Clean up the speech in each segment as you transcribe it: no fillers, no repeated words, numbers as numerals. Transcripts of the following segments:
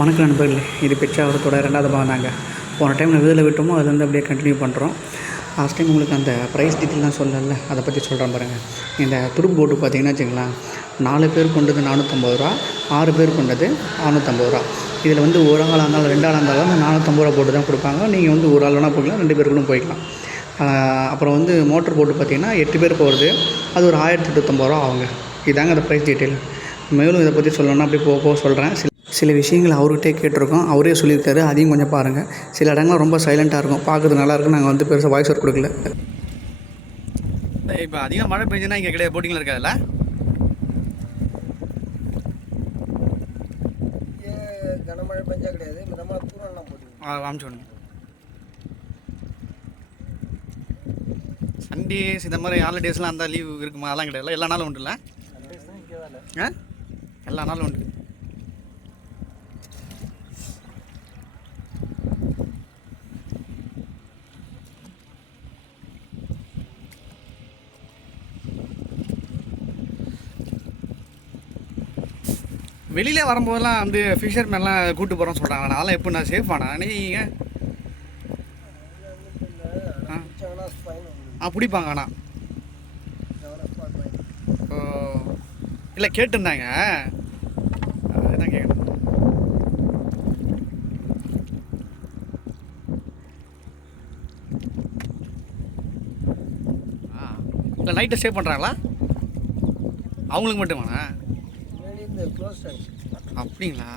வணக்கம் நண்பர்களே, இது பிச்சாவரத்தோட 2வது பாகம் தாங்க. போன டைம் நான் எதில் விட்டோமோ அதுலேருந்து அப்படியே கண்டினியூ பண்ணுறோம். லாஸ்ட் டைம் உங்களுக்கு அந்த ப்ரைஸ் டீட்டெயிலாம் சொல்லல, அதை பற்றி சொல்கிறேன் பாருங்கள். இந்த துடுப்பு போட்டு பார்த்தீங்கன்னா வச்சுங்களேன், 4 பேர் கொண்டது 450 ரூபா, 6 பேர் கொண்டது 650 ரூபா. இதில் வந்து ஒரு ஆளாக இருந்தாலும் 2 ஆளாக இருந்தாலும் 450 ரூபா போட்டு தான் கொடுப்பாங்க. நீங்கள் வந்து ஒரு ஆள் வேணால் போய்க்கலாம், 2 பேர் கூட போய்க்கலாம். அப்புறம் வந்து மோட்டர் போட்டு பார்த்தீங்கன்னா 8 பேர் போகிறது, அது ஒரு 1850 ரூபா ஆகுங்க. இதாங்க அந்த ப்ரைஸ் டீட்டெயில். மேலும் இதை பற்றி சொல்லணும்னா அப்படி போக சொல்கிறேன். சில விஷயங்கள் அவர்கிட்டே கேட்டிருக்கோம், அவரே சொல்லியிருக்காரு, அதையும் கொஞ்சம் பாருங்கள். சில இடங்கள்லாம் ரொம்ப சைலண்ட்டாக இருக்கும், பார்க்குறது நல்லாயிருக்கும். நாங்கள் வந்து பெருசாக வாய்ஸ் ஒர்க் கொடுக்கல. இப்போ அதிகம் மழை பெஞ்சுன்னா இங்கே கிடையாது, போட்டிங்கில் இருக்காதுல்ல? கனமழை பெஞ்சா கிடையாது, மிதமாக தூரம்லாம் போட்டிங்க. காமிச்சோன்னு சண்டேஸ் இந்த மாதிரி ஹாலிடேஸ்லாம் அந்த லீவ் இருக்குமா? அதெல்லாம் கிடையாது, எல்லா நாளும் உண்டுல்ல? எல்லா நாளும் உண்டு. வெளியில் வரும்போதெல்லாம் வந்து ஃபிஷர்மேன்லாம் கூப்பிட்டு போகிறோன்னு சொல்கிறாங்க. அதெல்லாம் எப்போ நான் சேஃபானா நீங்கள்? பிடிப்பாங்க. ஆனால் ஓ இல்லை, கேட்டுருந்தாங்க, அதுதான் கேட்கணும். இல்லை நைட்டை சேவ் பண்ணுறாங்களா அவங்களுக்கு மட்டுமாண்ணா? அப்படிங்களா?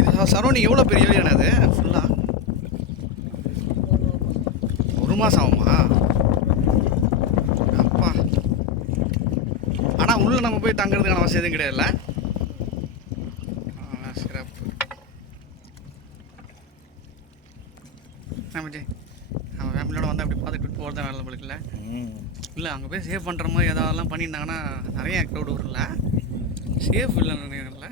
இது சரௌண்டிங் எவ்வளோ பெரிய ஏரியாண்ணா? அது ஃபுல்லாக 1 மாதம் ஆகுமா? அப்பா, ஆனால் உள்ளே நம்ம போய் தங்குறதுக்கான வசதி எதுவும் கிடையாதுல்ல? சிறப்பு. ஆமாச்சி, அவன் ஃபேமிலியோட வந்து அப்படி பார்த்துட்டு போகிறது தான் வேலை நம்மளுக்கு. இல்லை இல்லை, அங்கே போய் சேவ் பண்ணுற மாதிரி எதாவதெல்லாம் பண்ணியிருந்தாங்கன்னா நிறைய க்ரௌடு வரும்ல. சேஃப் இல்லைன்னு நினைக்கிறேன்ல.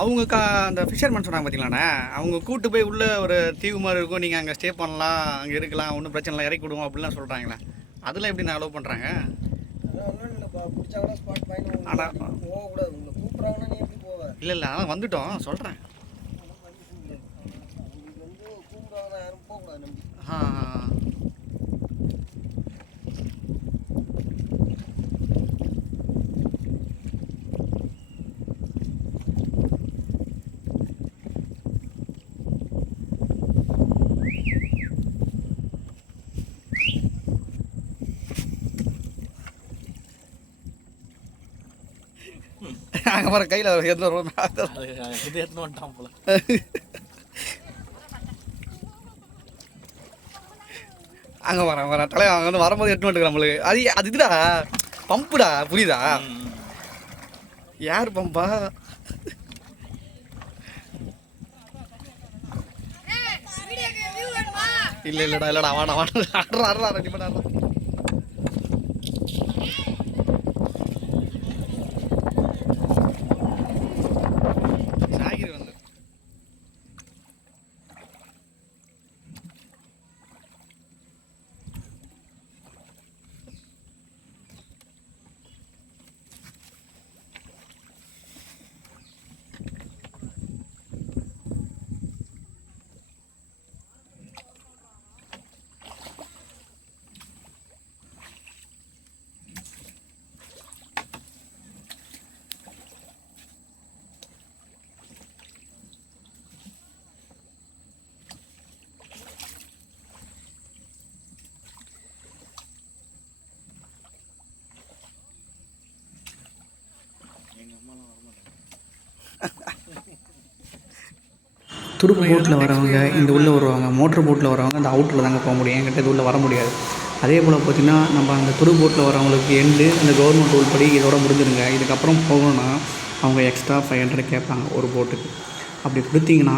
அவங்க அந்த ஃபிஷர்மேன் சொன்னாங்க பார்த்தீங்களாண்ணே, அவங்க கூப்பிட்டு போய் உள்ளே ஒரு தீவு மாதிரி இருக்கும், நீங்கள் அங்கே ஸ்டே பண்ணலாம், அங்கே இருக்கலாம், ஒன்றும் பிரச்சனை இல்லை, இறக்கி விடுவோம் அப்படிலாம் சொல்கிறாங்களே. அதெல்லாம் எப்படி நான் அலோவ் பண்ணுறாங்க? ஆனால் இல்லை இல்லை, அதான் வந்துட்டோம் சொல்கிறேன். அங்கே வர கையில் எந்த எடுத்துன்னு வந்துட்டான் போல. அங்கே வரேன் தலைவன், அங்கே வந்து வரும்போது எட்டு வந்துட்டு நம்மளுக்கு அது இதுடா பம்புடா, புரியுதா? யார் பம்பா? இல்லடா வாடா ஆடுறா ரெடி பண்ண துடுப்பு போட்டில் வரவங்க இந்த உள்ளே வருவாங்க, மோட்ரு போட்டில் வரவங்க அந்த அவுட்டில் தாங்க போக முடியும். என்கிட்ட இது உள்ளே வர முடியாது. அதே போல் பார்த்திங்கன்னா நம்ம அந்த துடுப்பு போட்டில் வரவங்களுக்கு அந்த கவர்மெண்ட் ரூல் படி இதோட முடிஞ்சிருங்க. இதுக்கப்புறம் போகணுன்னா அவங்க எக்ஸ்ட்ரா 500 கேட்பாங்க ஒரு போட்டுக்கு. அப்படி கொடுத்தீங்கன்னா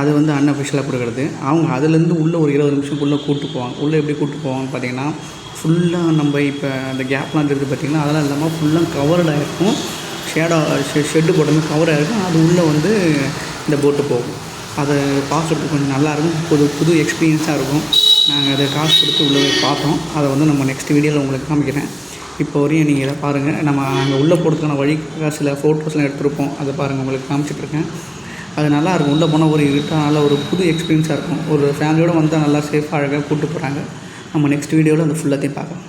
அது வந்து அன்அஃபிஷியலாக கொடுக்குறது. அவங்க அதுலேருந்து உள்ளே ஒரு 20 நிமிஷத்துக்குள்ளே கூப்பிட்டு போவாங்க. உள்ளே எப்படி கூப்பிட்டு போவாங்கன்னு பார்த்திங்கன்னா, ஃபுல்லாக நம்ம இப்போ அந்த கேப்லாம் இருக்குது பார்த்திங்கன்னா, அதெல்லாம் இல்லாமல் ஃபுல்லாக கவர்டாக இருக்கும். ஷெட்டு போட்டோம்னா கவர் ஆகிருக்கும். அது உள்ளே வந்து இந்த போட்டு போகும். அதை பார்க்குறதுக்கு கொஞ்சம் நல்லாயிருக்கும், புது எக்ஸ்பீரியன்ஸாக இருக்கும். நாங்கள் அதை காசு கொடுத்து உள்ளே போய் பார்த்தோம். அதை வந்து நம்ம நெக்ஸ்ட் வீடியோவில் உங்களுக்கு காமிக்கிறேன். இப்போ வரையும் நீங்கள் இதை பாருங்கள். நம்ம அங்கே உள்ளே போகிறதுக்கான வழிக்காக சில ஃபோட்டோஸ்லாம் எடுத்துருப்போம், அதை பாருங்கள், உங்களுக்கு காமிச்சிட்ருக்கேன். அது நல்லாயிருக்கும். உள்ளே போனால் ஒரு இருட்டாக நல்ல ஒரு புது எக்ஸ்பீரியன்ஸாக இருக்கும். ஒரு ஃபேமிலியோடு வந்தால் நல்லா சேஃபாக அழகாக கூப்பிட்டு போகிறாங்க. நம்ம நெக்ஸ்ட் வீடியோவில் அந்த ஃபுல்லாத்தையும் பார்க்கலாம்.